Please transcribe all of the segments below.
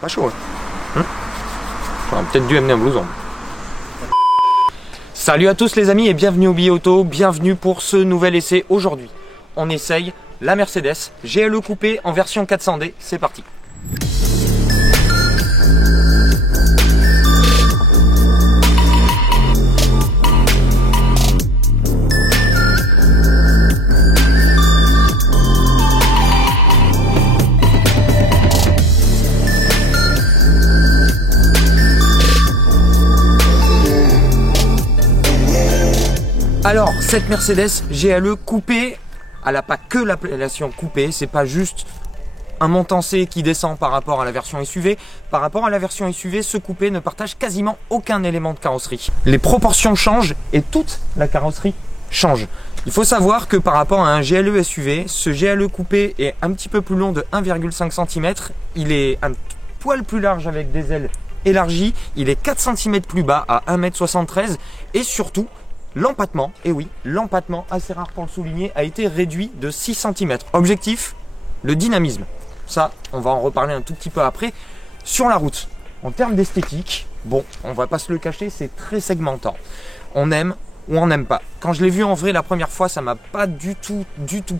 Pas chaud, hein. J'aurais peut-être dû amener un blouson. Salut à tous les amis et bienvenue au Billet Auto, bienvenue pour ce nouvel essai. Aujourd'hui, on essaye la Mercedes GLE Coupé en version 400D, c'est parti. Alors, cette Mercedes GLE Coupé, elle n'a pas que l'appellation coupé, c'est pas juste un montant C qui descend par rapport à la version SUV. Par rapport à la version SUV, ce coupé ne partage quasiment aucun élément de carrosserie. Les proportions changent et toute la carrosserie change. Il faut savoir que par rapport à un GLE SUV, ce GLE Coupé est un petit peu plus long de 1,5 cm. Il est un poil plus large avec des ailes élargies. Il est 4 cm plus bas à 1,73 m et surtout, l'empattement, et oui, l'empattement, assez rare pour le souligner, a été réduit de 6 cm. Objectif, le dynamisme. Ça, on va en reparler un tout petit peu après. Sur la route, en termes d'esthétique, bon, on va pas se le cacher, c'est très segmentant. On aime ou on n'aime pas. Quand je l'ai vu en vrai la première fois, ça m'a pas du tout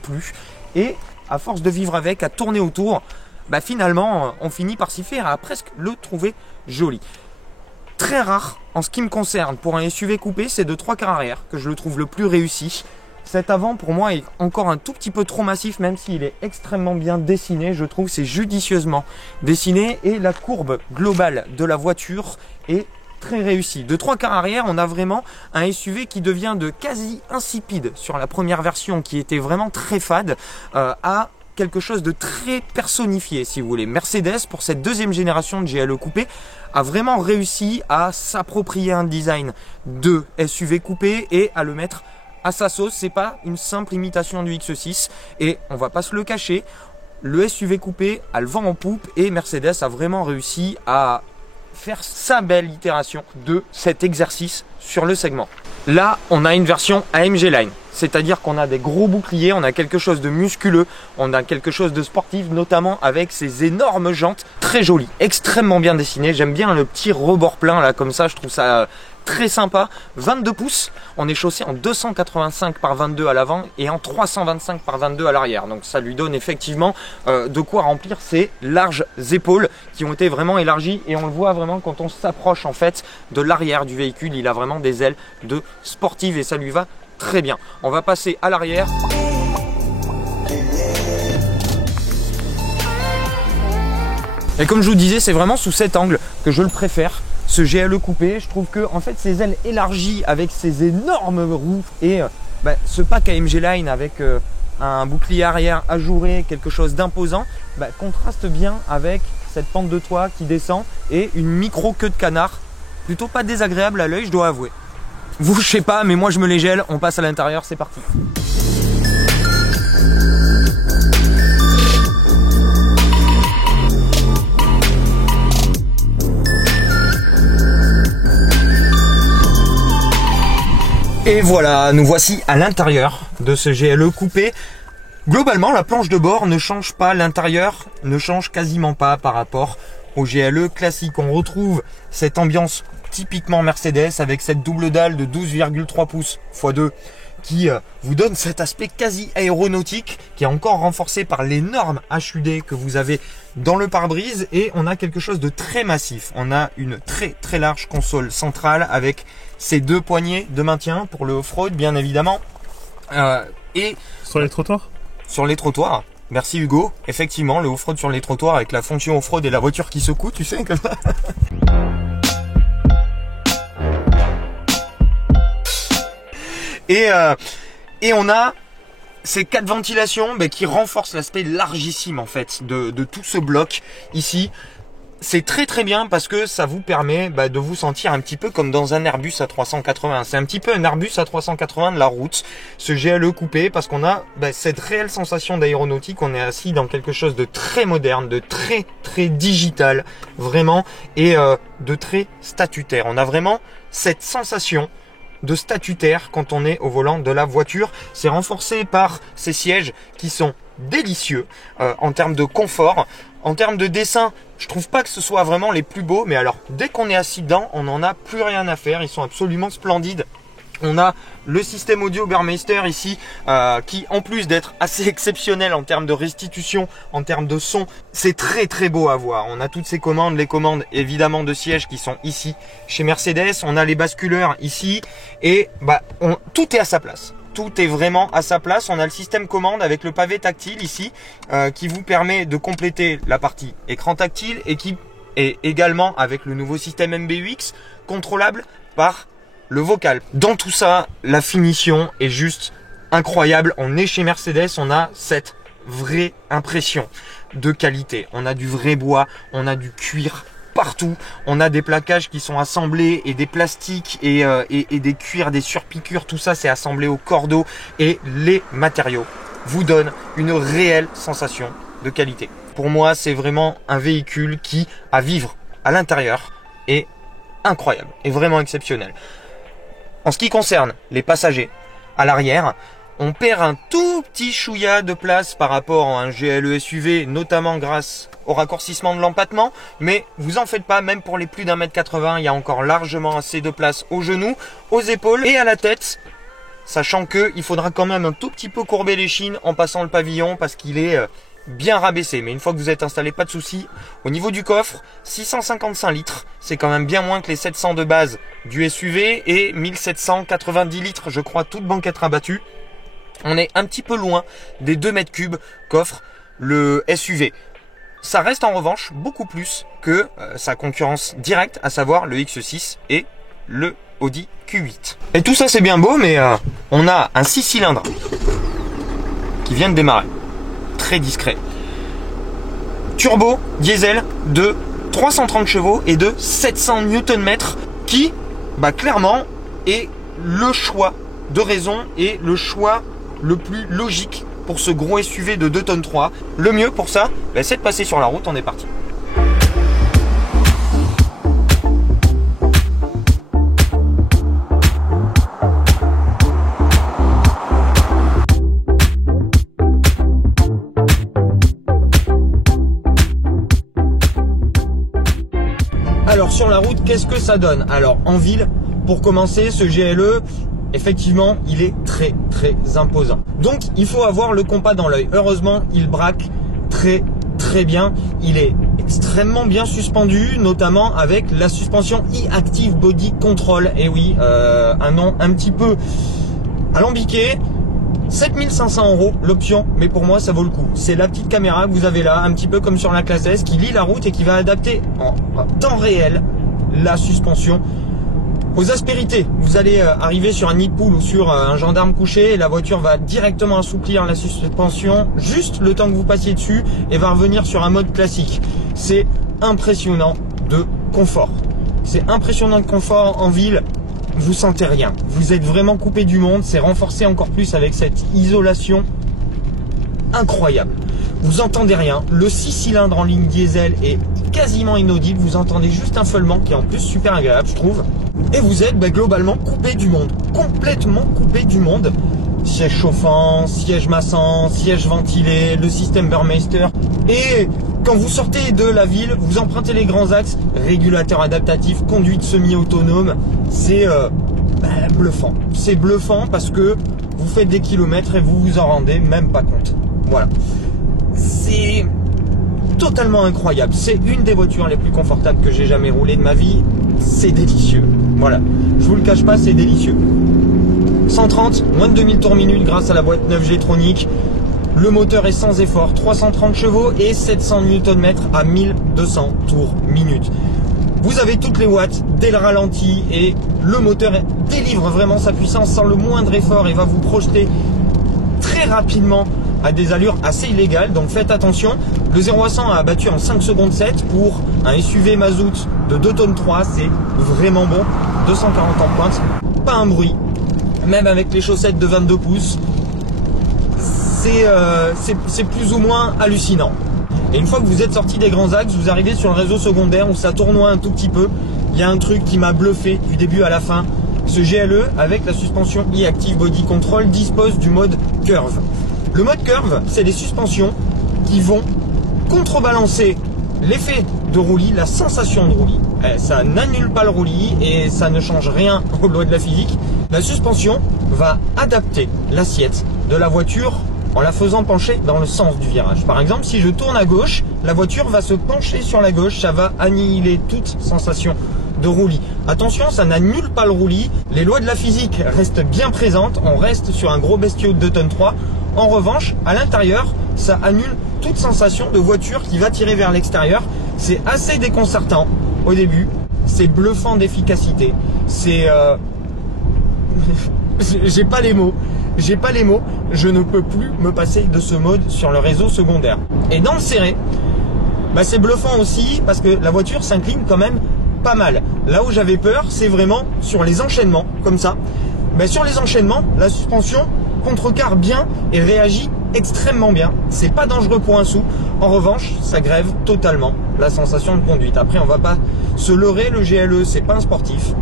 plu. Et à force de vivre avec, à tourner autour, bah finalement, on finit par s'y faire, à presque le trouver joli. Très rare en ce qui me concerne pour un SUV coupé, c'est de 3 quarts arrière que je le trouve le plus réussi. Cet avant pour moi est encore un tout petit peu trop massif, même s'il est extrêmement bien dessiné. Je trouve c'est judicieusement dessiné et la courbe globale de la voiture est très réussie. De 3 quarts arrière, on a vraiment un SUV qui devient de quasi insipide sur la première version qui était vraiment très fade à quelque chose de très personnifié si vous voulez. Mercedes pour cette deuxième génération de GLE Coupé a vraiment réussi à s'approprier un design de SUV coupé et à le mettre à sa sauce. C'est pas une simple imitation du X6 et on va pas se le cacher, le SUV coupé a le vent en poupe et Mercedes a vraiment réussi à faire sa belle itération de cet exercice sur le segment. Là, on a une version AMG Line, c'est-à-dire qu'on a des gros boucliers, on a quelque chose de musculeux, on a quelque chose de sportif, notamment avec ces énormes jantes très jolies, extrêmement bien dessinées. J'aime bien le petit rebord plein là, comme ça, je trouve ça très sympa. 22 pouces, on est chaussé en 285 par 22 à l'avant et en 325 par 22 à l'arrière. Donc ça lui donne effectivement de quoi remplir ses larges épaules qui ont été vraiment élargies et on le voit vraiment quand on s'approche en fait de l'arrière du véhicule. Il a vraiment des ailes de sportive et ça lui va très bien. On va passer à l'arrière. Et comme je vous disais, c'est vraiment sous cet angle que je le préfère. Ce GLE Coupé, je trouve que en fait ses ailes élargies avec ses énormes roues et ce pack AMG Line avec un bouclier arrière ajouré, quelque chose d'imposant, contraste bien avec cette pente de toit qui descend et une micro queue de canard, plutôt pas désagréable à l'œil, je dois avouer. Vous, je sais pas, mais moi je me les gèle, on passe à l'intérieur, c'est parti. Et voilà, nous voici à l'intérieur de ce GLE Coupé. Globalement, la planche de bord ne change pas, l'intérieur ne change quasiment pas par rapport au GLE classique. On retrouve cette ambiance typiquement Mercedes avec cette double dalle de 12,3 pouces x 2 qui vous donne cet aspect quasi aéronautique qui est encore renforcé par l'énorme HUD que vous avez dans le pare-brise et on a quelque chose de très massif. On a une très large console centrale avec ces deux poignées de maintien pour le off-road bien évidemment. Et sur les trottoirs ? Sur les trottoirs. Merci Hugo. Effectivement, le off-road sur les trottoirs avec la fonction off-road et la voiture qui secoue, tu sais comme ça. Et on a ces 4 ventilations qui renforcent l'aspect largissime en fait de tout ce bloc ici. C'est très bien parce que ça vous permet de vous sentir un petit peu comme dans un Airbus A380. C'est un petit peu un Airbus A380 de la route, ce GLE Coupé, parce qu'on a cette réelle sensation d'aéronautique. On est assis dans quelque chose de très moderne, de très digital, vraiment, et de très statutaire. On a vraiment cette sensation de statutaire quand on est au volant de la voiture. C'est renforcé par ces sièges qui sont délicieux en termes de confort. En termes de dessin, je trouve pas que ce soit vraiment les plus beaux, mais alors dès qu'on est assis dedans, on n'en a plus rien à faire. Ils sont absolument splendides. On a le système audio Burmeister ici qui, en plus d'être assez exceptionnel en termes de restitution, en termes de son, c'est très très beau à voir. On a toutes ces commandes, les commandes évidemment de sièges qui sont ici chez Mercedes. On a les basculeurs ici et tout est à sa place. Tout est vraiment à sa place. On a le système commande avec le pavé tactile ici qui vous permet de compléter la partie écran tactile et qui est également avec le nouveau système MBUX contrôlable par le vocal. Dans tout ça, la finition est juste incroyable. On est chez Mercedes, on a cette vraie impression de qualité. On a du vrai bois, on a du cuir partout. On a des plaquages qui sont assemblés et des plastiques et des cuirs, des surpiqûres. Tout ça, c'est assemblé au cordeau et les matériaux vous donnent une réelle sensation de qualité. Pour moi, c'est vraiment un véhicule qui, à vivre à l'intérieur, est incroyable et vraiment exceptionnel. En ce qui concerne les passagers, à l'arrière, on perd un tout petit chouïa de place par rapport à un GLE SUV, notamment grâce au raccourcissement de l'empattement. Mais vous en faites pas, même pour les plus d'1m80, il y a encore largement assez de place aux genoux, aux épaules et à la tête. Sachant qu'il faudra quand même un tout petit peu courber les chines en passant le pavillon parce qu'il est bien rabaissé. Mais une fois que vous êtes installé, pas de souci. Au niveau du coffre, 655 litres. C'est quand même bien moins que les 700 de base du SUV et 1790 litres, je crois, toute banquette rabattue. On est un petit peu loin des 2 mètres cubes qu'offre le SUV. Ça reste en revanche beaucoup plus que sa concurrence directe, à savoir le X6 et le Audi Q8. Et tout ça c'est bien beau, mais on a un 6 cylindres qui vient de démarrer. Très discret. Turbo diesel de 330 chevaux et de 700 Nm qui, clairement, est le choix de raison et le choix le plus logique pour ce gros SUV de 2 tonnes 3. Le mieux pour ça, c'est de passer sur la route. On est parti. Alors sur la route, qu'est-ce que ça donne? Alors en ville, pour commencer, ce GLE, effectivement, il est très très imposant. Donc il faut avoir le compas dans l'œil. Heureusement, il braque très très bien. Il est extrêmement bien suspendu, notamment avec la suspension e-Active Body Control. Et oui, un nom un petit peu alambiqué. 7500 € l'option, mais pour moi ça vaut le coup. C'est la petite caméra que vous avez là, un petit peu comme sur la classe S, qui lit la route et qui va adapter en temps réel la suspension aux aspérités. Vous allez arriver sur un nid de poule ou sur un gendarme couché et la voiture va directement assouplir la suspension juste le temps que vous passiez dessus et va revenir sur un mode classique. C'est impressionnant de confort. C'est impressionnant de confort en ville. Vous sentez rien, vous êtes vraiment coupé du monde, c'est renforcé encore plus avec cette isolation incroyable. Vous entendez rien, le 6 cylindres en ligne diesel est quasiment inaudible, vous entendez juste un feulement qui est en plus super agréable je trouve. Et vous êtes globalement coupé du monde, complètement coupé du monde. Siège chauffant, siège massant, siège ventilé, le système Burmeister. Et quand vous sortez de la ville, vous empruntez les grands axes, régulateur adaptatif, conduite semi-autonome. C'est bluffant. C'est bluffant parce que vous faites des kilomètres et vous vous en rendez même pas compte. Voilà. C'est totalement incroyable. C'est une des voitures les plus confortables que j'ai jamais roulé de ma vie. C'est délicieux. Voilà. Je vous le cache pas, c'est délicieux. 130, moins de 2000 tours minute grâce à la boîte 9 G-tronique. Le moteur est sans effort, 330 chevaux et 700 Nm à 1200 tours minute. Vous avez toutes les watts dès le ralenti et le moteur délivre vraiment sa puissance sans le moindre effort et va vous projeter très rapidement à des allures assez illégales. Donc faites attention. Le 0 à 100 a battu en 5 secondes 7 pour un SUV mazout de 2 tonnes 3. C'est vraiment bon. 240 en pointe. Pas un bruit. Même avec les chaussettes de 22 pouces. C'est plus ou moins hallucinant. Et une fois que vous êtes sorti des grands axes, vous arrivez sur le réseau secondaire où ça tournoie un tout petit peu. Il y a un truc qui m'a bluffé du début à la fin. Ce GLE, avec la suspension e-Active Body Control, dispose du mode Curve. Le mode Curve, c'est des suspensions qui vont contrebalancer l'effet de roulis, la sensation de roulis. Ça n'annule pas le roulis et ça ne change rien aux lois de la physique. La suspension va adapter l'assiette de la voiture en la faisant pencher dans le sens du virage. Par exemple, si je tourne à gauche, la voiture va se pencher sur la gauche, ça va annihiler toute sensation de roulis. Attention, ça n'annule pas le roulis, les lois de la physique restent bien présentes, on reste sur un gros bestiau de 2 tonnes 3. En revanche, à l'intérieur, ça annule toute sensation de voiture qui va tirer vers l'extérieur. C'est assez déconcertant au début, c'est bluffant d'efficacité, c'est... j'ai pas les mots. Je ne peux plus me passer de ce mode sur le réseau secondaire. Et dans le serré, bah c'est bluffant aussi parce que la voiture s'incline quand même pas mal. Là où j'avais peur, c'est vraiment sur les enchaînements, comme ça. Bah sur les enchaînements, la suspension contrecarre bien et réagit extrêmement bien. C'est pas dangereux pour un sou. En revanche, ça grève totalement la sensation de conduite. Après, on va pas se leurrer, le GLE, c'est pas un sportif.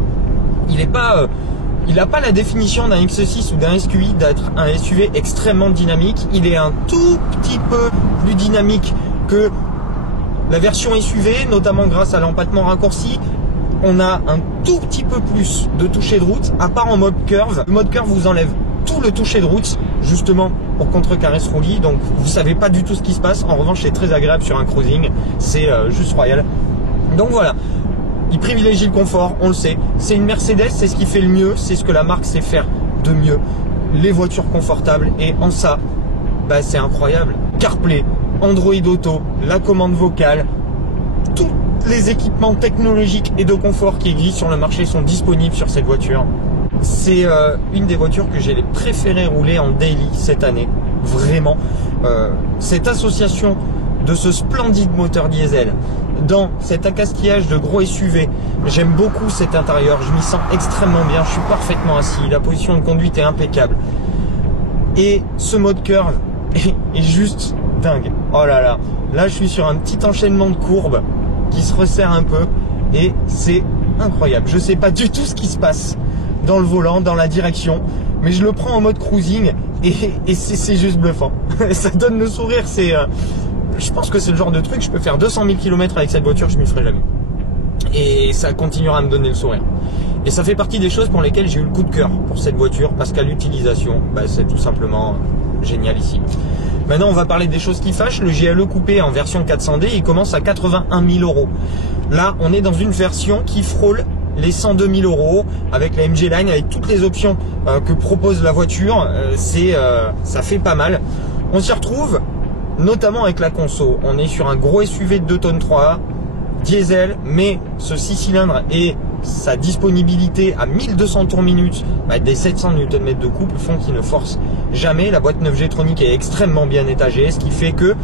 Il n'a pas la définition d'un X6 ou d'un SQI d'être un SUV extrêmement dynamique. Il est un tout petit peu plus dynamique que la version SUV, notamment grâce à l'empattement raccourci. On a un tout petit peu plus de toucher de route, à part en mode curve. Le mode curve vous enlève tout le toucher de route, justement pour contrecarrer ce roulis. Donc vous savez pas du tout ce qui se passe. En revanche, c'est très agréable sur un cruising. C'est juste royal. Donc voilà. Il privilégie le confort, on le sait. C'est une Mercedes, c'est ce qui fait le mieux, c'est ce que la marque sait faire de mieux. Les voitures confortables, et en ça, bah, c'est incroyable. CarPlay, Android Auto, la commande vocale, tous les équipements technologiques et de confort qui existent sur le marché sont disponibles sur cette voiture. C'est une des voitures que j'ai préféré rouler en daily cette année. Vraiment. Cette association de ce splendide moteur diesel dans cet accastillage de gros SUV, j'aime beaucoup cet intérieur, je m'y sens extrêmement bien, je suis parfaitement assis, la position de conduite est impeccable et ce mode curve est juste dingue. Oh là là, là je suis sur un petit enchaînement de courbes qui se resserre un peu et c'est incroyable. Je sais pas du tout ce qui se passe dans le volant, dans la direction, mais je le prends en mode cruising et c'est juste bluffant. Ça donne le sourire, c'est... je pense que c'est le genre de truc, je peux faire 200 000 km avec cette voiture, je m'y ferai jamais. Et ça continuera à me donner le sourire. Et ça fait partie des choses pour lesquelles j'ai eu le coup de cœur pour cette voiture, parce qu'à l'utilisation, bah, c'est tout simplement génial ici. Maintenant, on va parler des choses qui fâchent. Le GLE coupé en version 400D, il commence à 81 000 €. Là, on est dans une version qui frôle les 102 000 € avec la MG Line, avec toutes les options que propose la voiture. Ça fait pas mal. On s'y retrouve notamment avec la conso. On est sur un gros SUV de 2 tonnes 3, diesel, mais ce 6 cylindres et sa disponibilité à 1200 tours minute, bah, des 700 Nm de couple font qu'il ne force jamais. La boîte 9G Tronic est extrêmement bien étagée, ce qui fait que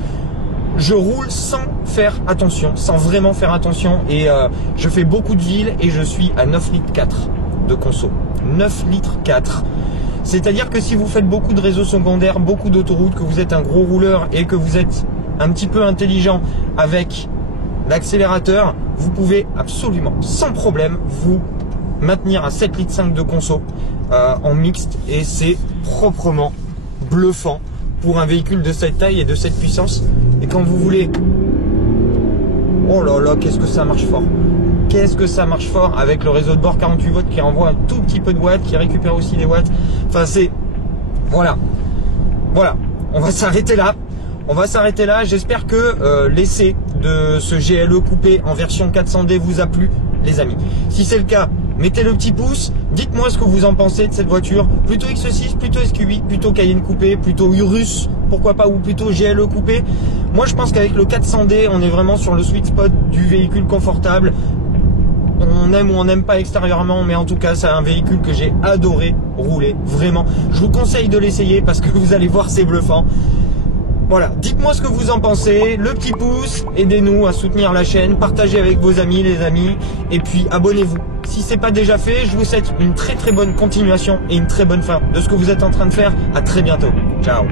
je roule sans faire attention, sans vraiment faire attention, et je fais beaucoup de villes et je suis à 9,4 litres de conso. 9,4 litres. C'est-à-dire que si vous faites beaucoup de réseaux secondaires, beaucoup d'autoroutes, que vous êtes un gros rouleur et que vous êtes un petit peu intelligent avec l'accélérateur, vous pouvez absolument, sans problème, vous maintenir à 7,5 litres de conso en mixte, et c'est proprement bluffant pour un véhicule de cette taille et de cette puissance. Et quand vous voulez... Oh là là, qu'est-ce que ça marche fort! Qu'est-ce que ça marche fort avec le réseau de bord 48 volts qui renvoie un tout petit peu de watts, qui récupère aussi des watts. Enfin, c'est... Voilà. Voilà. On va s'arrêter là. On va s'arrêter là. J'espère que l'essai de ce GLE coupé en version 400D vous a plu, les amis. Si c'est le cas, mettez le petit pouce. Dites-moi ce que vous en pensez de cette voiture. Plutôt X6, plutôt SQ8, plutôt Cayenne coupé, plutôt Urus, pourquoi pas, ou plutôt GLE coupé. Moi, je pense qu'avec le 400D, on est vraiment sur le sweet spot du véhicule confortable. On aime ou on n'aime pas extérieurement, mais en tout cas c'est un véhicule que j'ai adoré rouler, vraiment. Je vous conseille de l'essayer parce que vous allez voir, c'est bluffant. Voilà, dites-moi ce que vous en pensez, le petit pouce, aidez-nous à soutenir la chaîne, partagez avec vos amis, les amis, et puis abonnez-vous. Si c'est pas déjà fait, je vous souhaite une très très bonne continuation et une très bonne fin de ce que vous êtes en train de faire. À très bientôt. Ciao.